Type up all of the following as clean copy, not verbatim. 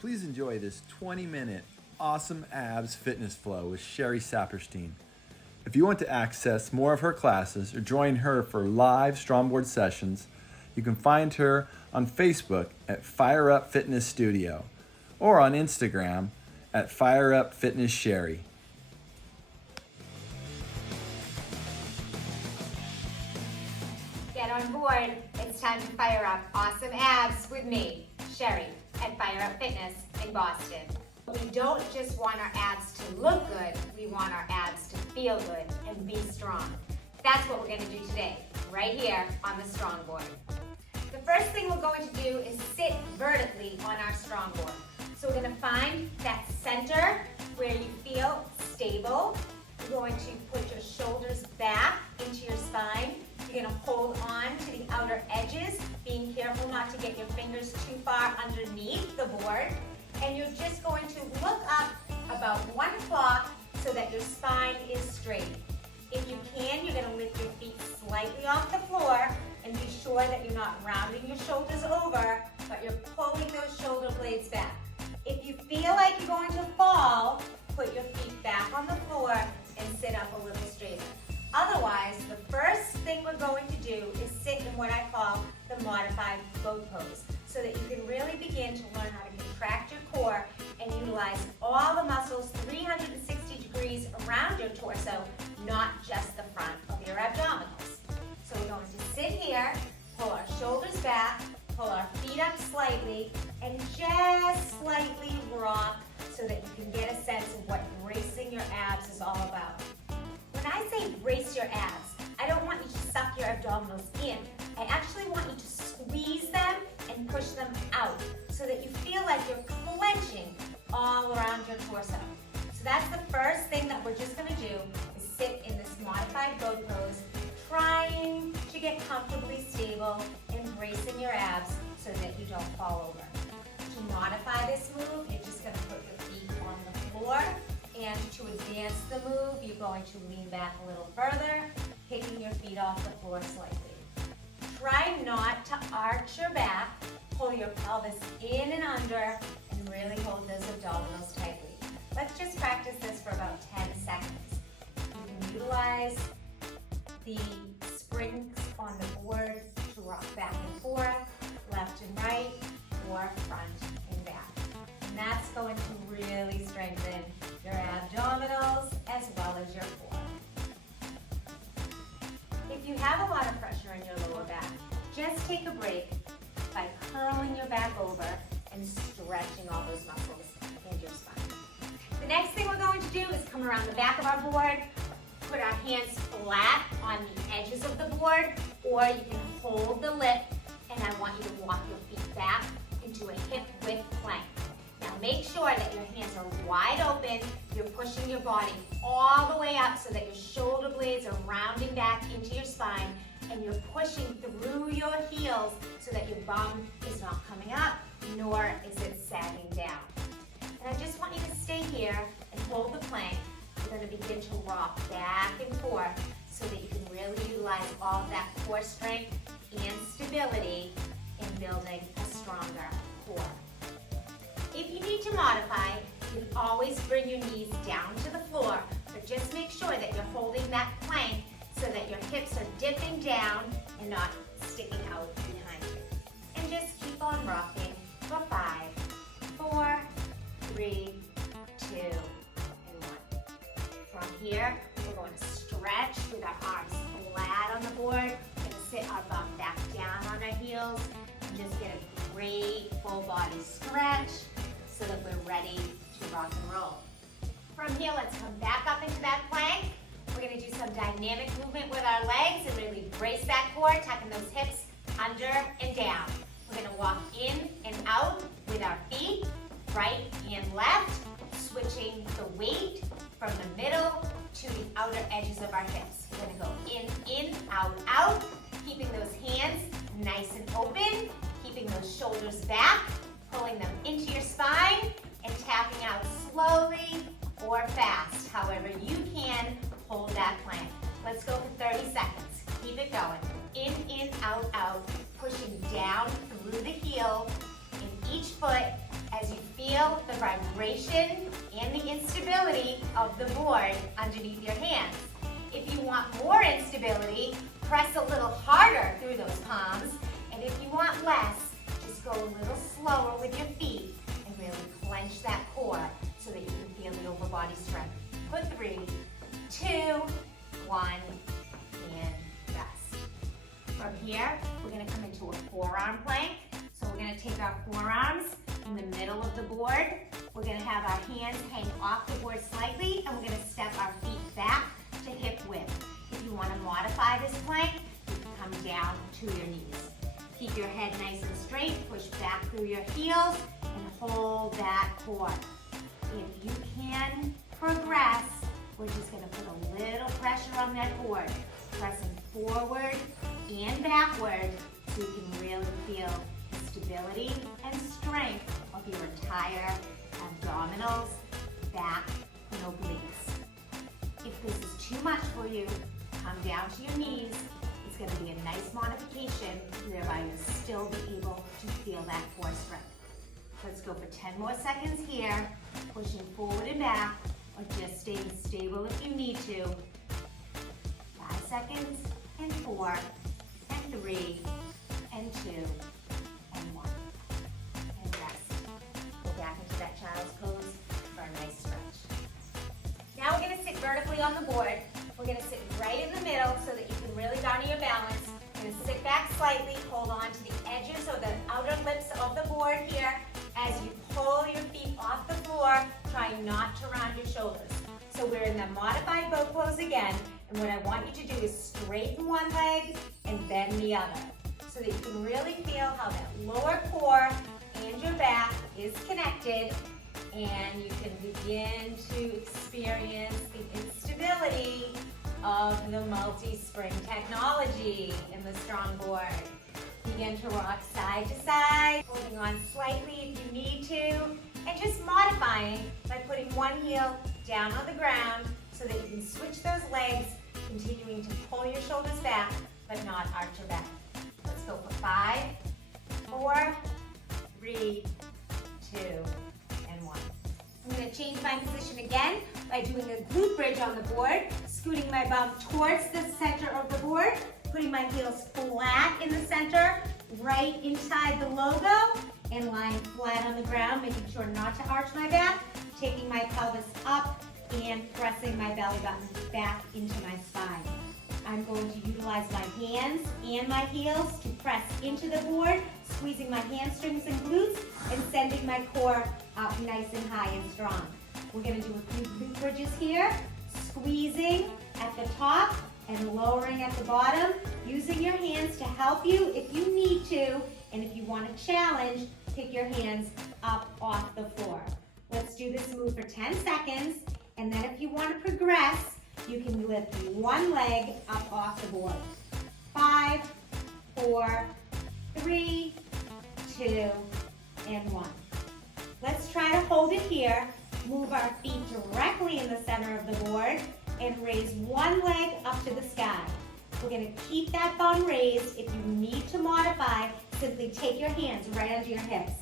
Please enjoy this 20-minute awesome abs fitness flow with Sheri Saperstein. If you want to access more of her classes or join her for live StrongBoard sessions, you can find her on Facebook at Fire Up Fitness Studio or on Instagram at Fire Up Fitness Sheri. Get on board. It's time to fire up awesome abs with me, Sheri, at Fire Up Fitness in Boston. We don't just want our abs to look good, we want our abs to feel good and be strong. That's what we're going to do today, right here on the StrongBoard. The first thing we're going to do is sit vertically on our StrongBoard. So we're going to find that center where you feel stable. You're going to put your shoulders back into your spine. You're going to hold on to the outer edges, being careful not to get your fingers too far underneath the board. And you're just going to look up about 1 o'clock so that your spine is straight. If you can, you're going to lift your feet slightly off the floor and be sure that you're not rounding your shoulders over, but you're pulling those shoulder blades back. If you feel like you're going to fall, put your feet back on the floor and sit up a little straighter. Otherwise, the first thing we're going to do is sit in what I call the modified boat pose, so that you can really begin to learn how to contract your core and utilize all the muscles 360 degrees around your torso, not just the front of your abdominals. So we're going to sit here, pull our shoulders back, pull our feet up slightly, and just slightly rock so that you can get a sense of what bracing your abs is all about. When I say brace your abs, I don't want you to suck your abdominals in. I actually want you to squeeze them and push them out so that you feel like you're clenching all around your torso. So that's the first thing that we're just going to do, is sit in this modified boat pose, trying to get comfortably stable and bracing your abs so that you don't fall over. To modify this move, you're just going to put your feet on the floor, and to advance the move, you're going to lean back a little further, kicking your feet off the floor slightly. Try not to arch your back, pull your pelvis in and under, and really hold those abdominals tightly. Let's just practice this for about 10 seconds. You can utilize the springs on the board to rock back and forth, left and right, or front and back. And that's going to really strengthen your abdominals as well as your core. If you have a lot of pressure in your lower back, just take a break by curling your back over and stretching all those muscles in your spine. The next thing we're going to do is come around the back of our board, put our hands flat on the edges of the board, or you can hold the lip, and I want you to walk your feet back into a hip width plank. Now make sure that your hands are wide open, you're pushing your body all the way up so that your shoulder blades are rounding back into your spine, and you're pushing through your heels so that your bum is not coming up, nor is it sagging down. And I just want you to stay here and hold the plank. You're going to begin to rock back and forth so that you can really utilize all of that core strength and stability in building a stronger core. If you need to modify, you can always bring your knees down to the floor, but just make sure that you're holding that plank so that your hips are dipping down and not sticking out behind you. And just keep on rocking for 5, 4, 3, 2, and 1. From here, we're going to stretch with our arms flat on the board. We're going to sit our bum back down on our heels and just get a great full body stretch so that we're ready to rock and roll. From here, let's come back up into that plank. We're going to do some dynamic movement with our legs and really brace that core, tucking those hips under and down. We're going to walk in and out with our feet, right and left, switching the weight from the middle to the outer edges of our hips. We're going to go in, out, keeping those hands nice and open, keeping those shoulders back, pulling them into your spine, and tapping out slowly or fast. However you can, hold that plank. Let's go for 30 seconds. Keep it going. In, out, pushing down through the heel in each foot as you feel the vibration and the instability of the board underneath your hands. If you want more instability, press a little harder through those palms. And if you want less, just go a little slower with your feet and really clench that core so that you can feel the upper body strength. Put 3, 2, 1, and rest. From here, we're going to come into a forearm plank. So we're going to take our forearms in the middle of the board. We're going to have our hands hang off the board slightly, and we're going to step our feet back to hip width. If you want to modify this plank, you can come down to your knees. Keep your head nice and straight, push back through your heels, and hold that core. If you can progress, we're just going to put a little pressure on that board, pressing forward and backward so you can really feel the stability and strength of your entire abdominals, back, and obliques. If this is too much for you, come down to your knees. It's going to be a nice modification whereby you'll still be able to feel that core strength. Let's go for 10 more seconds here, pushing forward and back, or just staying stable if you need to. 5 seconds, and 4, and 3, and 2, and 1. And rest. Go back into that child's pose for a nice stretch. Now we're going to sit vertically on the board. We're going to sit right in the middle so that you can really garner your balance. We're going to sit back slightly, hold on to the edges or the outer lips of the board here. As you pull your feet off the floor, try not to round your shoulders. So we're in the modified boat pose again, and what I want you to do is straighten one leg and bend the other, so that you can really feel how that lower core and your back is connected, and you can begin to experience the instability of the multi-spring technology in the StrongBoard. Begin to rock side to side, holding on slightly if you need to, and just modifying by putting one heel down on the ground so that you can switch those legs, continuing to pull your shoulders back, but not arch your back. Let's go for 5, 4, 3, 2, and 1. I'm going to change my position again by doing a glute bridge on the board, scooting my bum towards the center of the board, putting my heels flat in the center, right inside the logo, and lying flat on the ground, making sure not to arch my back, taking my pelvis up and pressing my belly button back into my spine. I'm going to utilize my hands and my heels to press into the board, squeezing my hamstrings and glutes, and sending my core up nice and high and strong. We're going to do a few glute bridges here, squeezing at the top and lowering at the bottom, using your hands to help you if you need to, and if you want to challenge, pick your hands up off the floor. Let's do this move for 10 seconds, and then if you want to progress, you can lift one leg up off the board. 5, 4, 3, 2, and 1. Let's try to hold it here. Move our feet directly in the center of the board and raise one leg up to the sky. We're going to keep that bum raised. If you need to modify, simply take your hands right under your hips.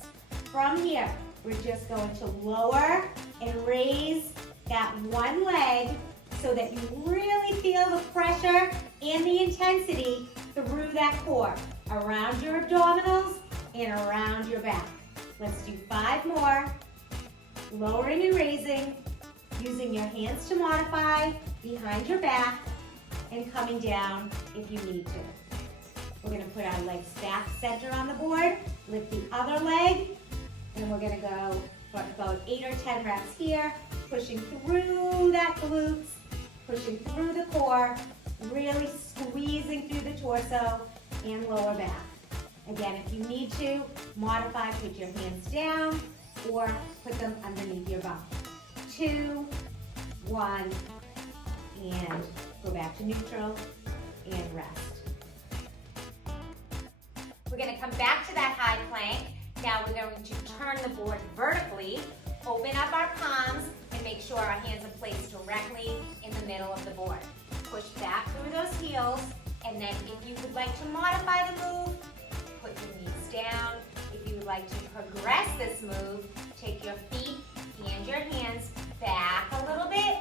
From here, we're just going to lower and raise that one leg so that you really feel the pressure and the intensity through that core, around your abdominals and around your back. Let's do 5 more. Lowering and raising, using your hands to modify behind your back, and coming down if you need to. We're going to put our legs back center on the board, lift the other leg, and we're going to go for about 8 or 10 reps here, pushing through that glutes, pushing through the core, really squeezing through the torso and lower back. Again, if you need to, modify, put your hands down, or put them underneath your bum. 2, 1, and go back to neutral and rest. We're going to come back to that high plank. Now we're going to turn the board vertically, open up our palms, and make sure our hands are placed directly in the middle of the board. Push back through those heels, and then if you would like to modify the move, put your knees down. If you would like to progress this move, take your feet and your hands back a little bit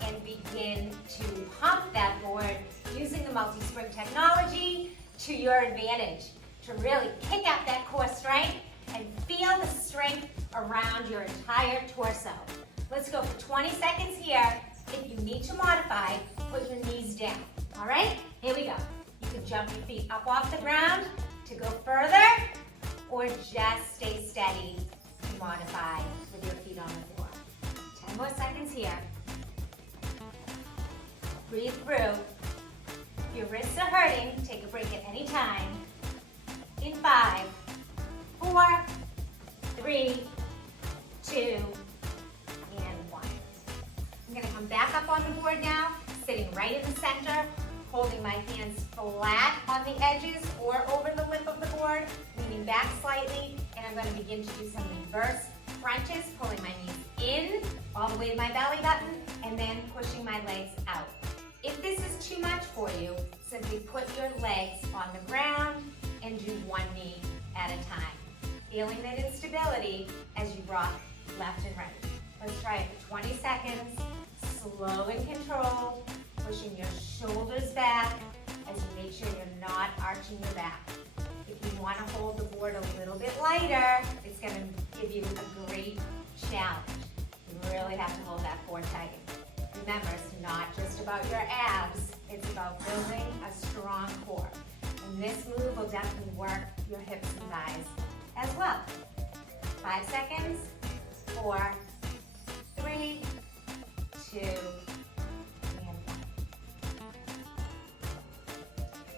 and begin to pump that board using the multi-spring technology to your advantage, to really kick out that core strength and feel the strength around your entire torso. Let's go for 20 seconds here. If you need to modify, put your knees down. All right, here we go. You can jump your feet up off the ground to go further, or just stay steady to modify with your feet on the floor. 10 more seconds here. Breathe through. If your wrists are hurting, take a break at any time. In 5, 4, 3, 2, and 1. I'm gonna come back up on the board now, sitting right in the center, holding my hands flat on the edges or over the lip of the board, leaning back slightly, and I'm going to begin to do some reverse crunches, pulling my knees in all the way to my belly button, and then pushing my legs out. If this is too much for you, simply put your legs on the ground and do one knee at a time, feeling that instability as you rock left and right. Let's try it for 20 seconds, slow and controlled, pushing your shoulders back as you make sure you're not arching your back. If you want to hold the board a little bit lighter, it's going to give you a great challenge. You really have to hold that core tight. Remember, it's not just about your abs, it's about building a strong core. And this move will definitely work your hips and thighs as well. 5 seconds, 4, 3, 2,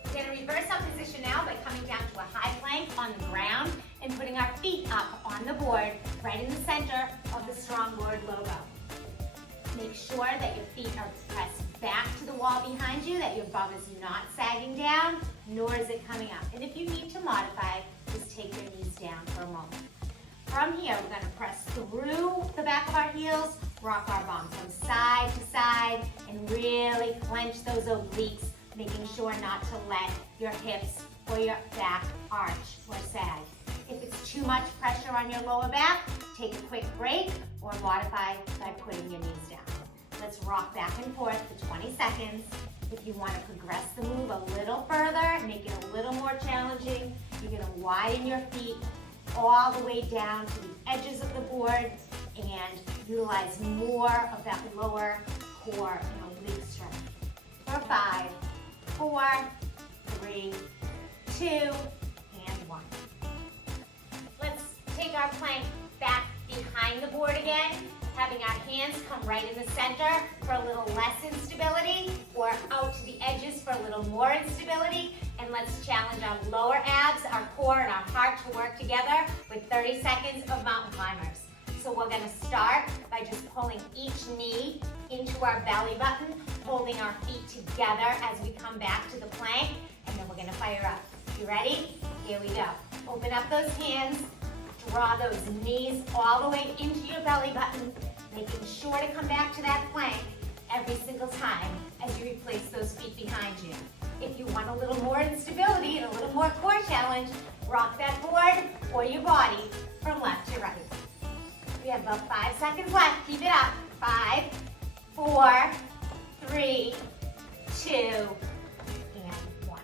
We're going to reverse our position now by coming down to a high plank on the ground and putting our feet up on the board right in the center of the StrongBoard logo. Make sure that your feet are pressed back to the wall behind you, that your bum is not sagging down, nor is it coming up. And if you need to modify, just take your knees down for a moment. From here, we're going to press through the back of our heels, rock our bum from side to side, and really clench those obliques, making sure not to let your hips or your back arch or sag. If it's too much pressure on your lower back, take a quick break or modify by putting your knees down. Let's rock back and forth for 20 seconds. If you want to progress the move a little further, make it a little more challenging, you're going to widen your feet all the way down to the edges of the board and utilize more of that lower core and oblique strength. For 5, 4, 3, 2, and 1. Let's take our plank back behind the board again, having our hands come right in the center for a little less instability, or out to the edges for a little more instability. And let's challenge our lower abs, our core, and our heart to work together with 30 seconds of mountain climbers. So we're going to start by just pulling each knee into our belly button, holding our feet together as we come back to the plank, and then we're going to fire up. You ready? Here we go. Open up those hands, draw those knees all the way into your belly button, making sure to come back to that plank every single time as you replace those feet behind you. If you want a little more instability and a little more core challenge, rock that board or your body from left to right. We have about 5 seconds left. Keep it up. 5, 4, 3, 2, and 1.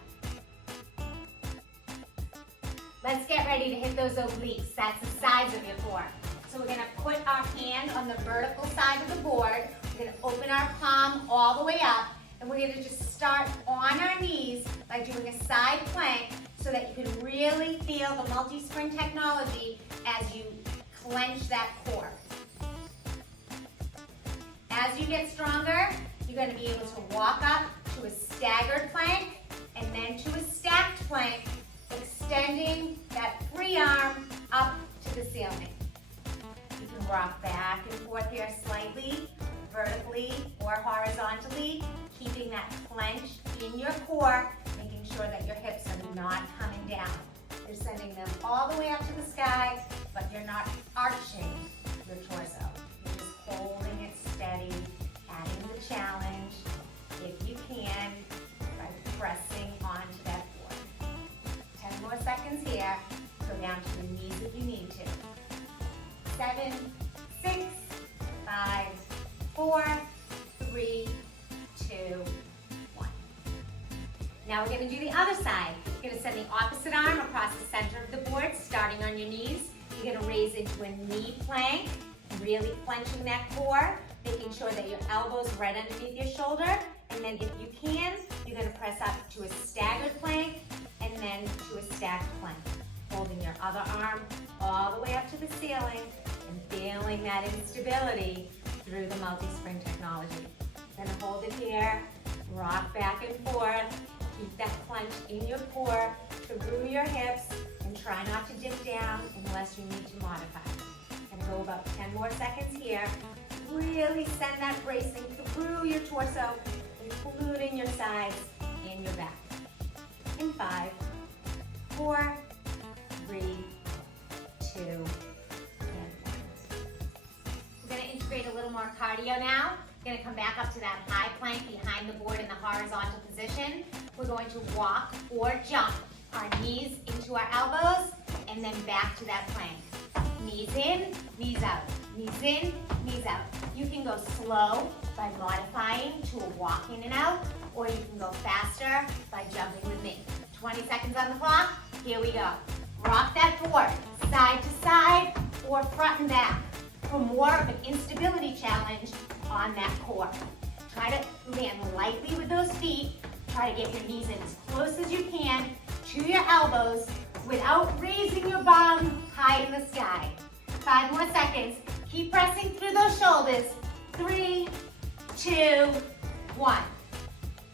Let's get ready to hit those obliques. That's the sides of your core. So we're going to put our hand on the vertical side of the board. We're going to open our palm all the way up, and we're going to just start on our knees by doing a side plank so that you can really feel the multi-spring technology as you clench that core. As you get stronger, you're going to be able to walk up to a staggered plank and then to a stacked plank, extending that free arm up to the ceiling. You can rock back and forth here slightly, vertically or horizontally, keeping that clench in your core, making sure that your hips are not coming down. You're sending them all the way up to the sky, but you're not arching your torso. You're just holding it steady, adding the challenge, if you can, by pressing onto that board. 10 more seconds here. So down to your knees if you need to. 7, 6, 5, 4, 3, 2, 1. Now we're going to do the other side. You're going to send the opposite arm across the center of the board, starting on your knees. You're going to raise into a knee plank, really clenching that core, making sure that your elbow's right underneath your shoulder. And then if you can, you're going to press up to a staggered plank and then to a stacked plank, holding your other arm all the way up to the ceiling and feeling that instability through the multi-spring technology. Then hold it here, rock back and forth, keep that clench in your core through your hips, and try not to dip down unless you need to modify. And go about 10 more seconds here. Really send that bracing through your torso, including your sides and your back. In 5, 4, 3, 2, and 1. We're going to integrate a little more cardio now. We're going to come back up to that high plank behind the board in the horizontal position. We're going to walk or jump our knees into our elbows and then back to that plank. Knees in, knees out. Knees in, knees out. You can go slow by modifying to a walk in and out, or you can go faster by jumping with me. 20 seconds on the clock. Here we go. Rock that board side to side or front and back for more of an instability challenge on that core. Try to land lightly with those feet. Try to get your knees in as close as you can to your elbows without raising your bum high in the sky. 5 more seconds. Keep pressing through those shoulders. 3, 2, 1.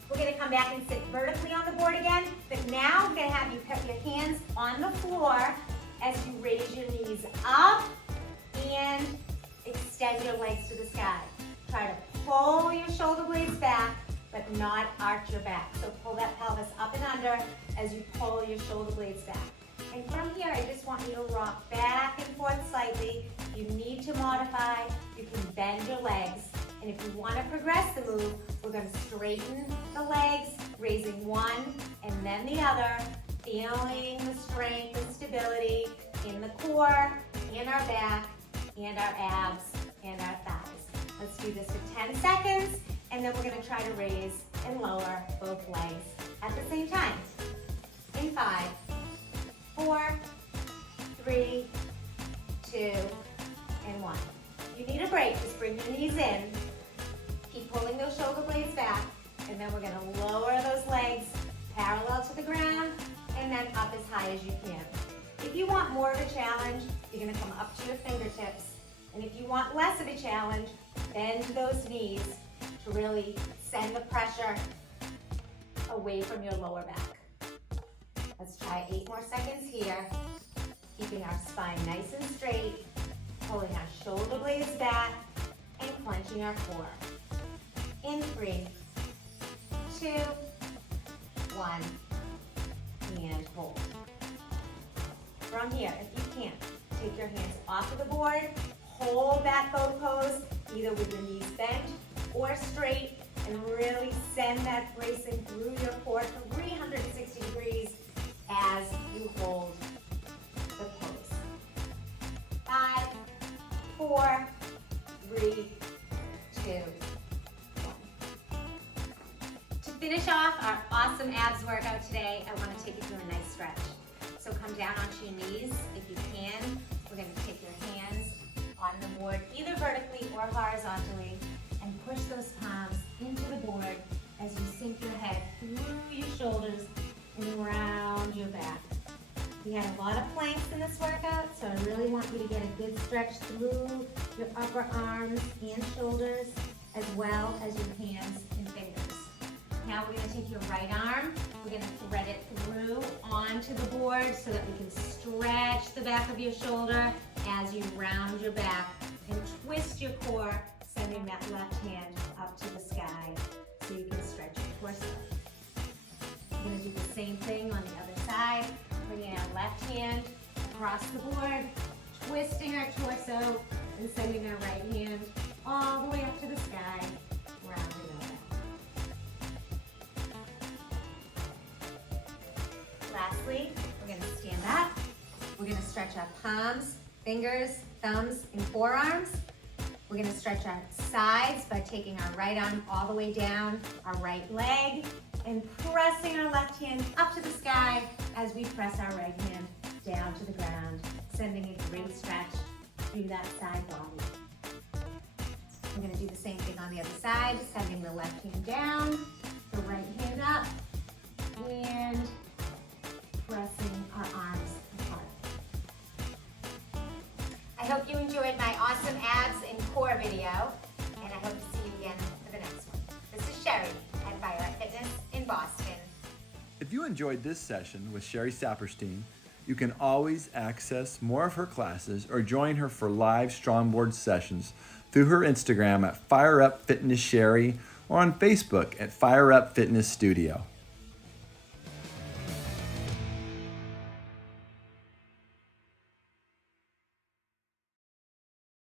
We're going to come back and sit vertically on the board again, but now we're going to have you put your hands on the floor as you raise your knees up and extend your legs to the sky. Try to pull your shoulder blades back, but not arch your back. So pull that pelvis up and under as you pull your shoulder blades back. And from here, I just want you to rock back and forth slightly. If you need to modify, you can bend your legs. And if you want to progress the move, we're going to straighten the legs, raising one and then the other, feeling the strength and stability in the core, in our back, and our abs, and our thighs. Let's do this for 10 seconds, and then we're going to try to raise and lower both legs at the same time. In 5, 4, 3, 2, and 1. If you need a break, just bring your knees in. Keep pulling those shoulder blades back, and then we're going to lower those legs parallel to the ground, and then up as high as you can. If you want more of a challenge, you're going to come up to your fingertips. And if you want less of a challenge, bend those knees to really send the pressure away from your lower back. Let's try 8 more seconds here. Keeping our spine nice and straight, pulling our shoulder blades back, and clenching our core. In 3, 2, 1, and hold. From here, if you can, take your hands off of the board, hold that boat pose, either with your knees bent or straight, and really send that bracing through your core 360 degrees as you hold the pose. 5, 4, 3, 2, 1. To finish off our awesome abs workout today, I want to take you through a nice stretch. So come down onto your knees if you can. We're going to take your hands on the board, either vertically or horizontally, and push those palms into the board as you sink your head through your shoulders and around your back. We had a lot of planks in this workout, so I really want you to get a good stretch through your upper arms and shoulders, as well as your hands and fingers. Now we're going to take your right arm, we're going to thread it through onto the board so that we can stretch the back of your shoulder as you round your back and twist your core, sending that left hand up to the sky so you can stretch your torso. We're going to do the same thing on the other side, bringing our left hand across the board, twisting our torso and sending our right hand all the way up to the sky, rounding our back. Lastly, we're going to stand up We're gonna stretch our palms, fingers, thumbs, and forearms. We're gonna stretch our sides by taking our right arm all the way down our right leg and pressing our left hand up to the sky as we press our right hand down to the ground, sending a great stretch through that side body. We're gonna do the same thing on the other side, sending the left hand down, the right hand up, and pressing our arms apart. I hope you enjoyed my awesome abs and core video, and I hope to see you again for the next one. This is Sheri at Fire Up Fitness in Boston. If you enjoyed this session with Sheri Saperstein, you can always access more of her classes or join her for live StrongBoard sessions through her Instagram at Fire Up Fitness Sheri or on Facebook at Fire Up Fitness Studio.